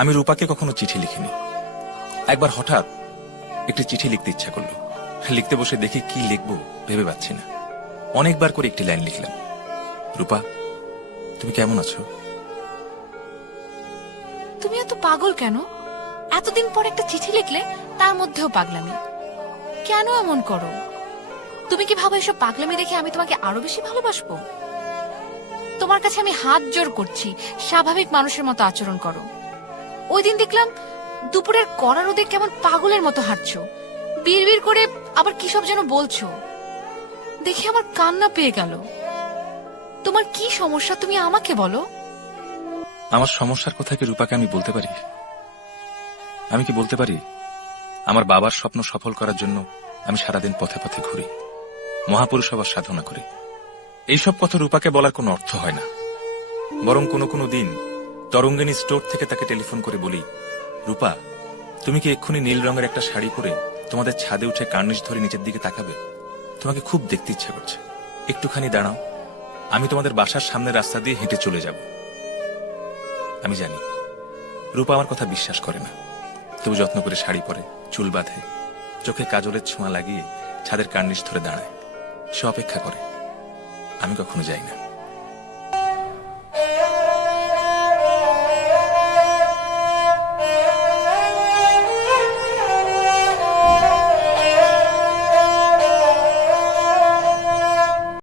আমি রূপাকে কখনো চিঠি লিখিনি। একবার হঠাৎ একটি চিঠি লিখতে ইচ্ছা করলো। লিখতে বসে দেখি কি লিখবো ভেবে পাচ্ছি না। অনেকবার করে একটি লাইন লিখলাম, রূপা তুমি কেমন আছো? তুমি এত পাগল কেন? এতদিন পর একটা চিঠি লিখলে, তার মধ্যেও পাগলামি। কেন এমন করো? তুমি কি ভাবো এসব পাগলামি দেখে আমি তোমাকে আরো বেশি ভালোবাসবো? তোমার কাছে আমি হাত জোর করছি, স্বাভাবিক মানুষের মতো আচরণ করো। ওই দিন দেখলাম দুপুরের কড়া রোদে কেমন পাগলের মতো হাঁটছো, বিড়বিড় করে আবার কি সব যেন বলছো। দেখে আমার কান্না পেয়ে গেল। তোমার কি সমস্যা তুমি আমাকে বলো। আমার সমস্যার কথা কি রূপাকে আমি বলতে পারি? আমি কি বলতে পারি আমার বাবার স্বপ্ন সফল করার জন্য আমি সারাদিন পথে পথে ঘুরি, মহাপুরুষ হবার সাধনা করি? এইসব কথা রূপাকে বলার কোনো অর্থ হয় না। বরং কোনো কোনো দিন তরঙ্গিনী স্টোর থেকে তাকে টেলিফোন করে বলি, রূপা তুমি কি এক্ষুনি নীল রঙের একটা শাড়ি পরে তোমাদের ছাদে উঠে কার্নিশ ধরে নিচের দিকে তাকাবে? তোমাকে খুব দেখতে ইচ্ছা করছে, একটুখানি দাঁড়াও, আমি তোমাদের বাসার সামনের রাস্তা দিয়ে হেঁটে চলে যাব। আমি জানি রূপা আমার কথা বিশ্বাস করে না, তবু যত্ন করে শাড়ি পরে, চুল বাঁধে, চোখে কাজলের ছোঁয়া লাগিয়ে ছাদের কার্নিশ ধরে দাঁড়ায়। সে অপেক্ষা করে, আমি কখনো যাই না।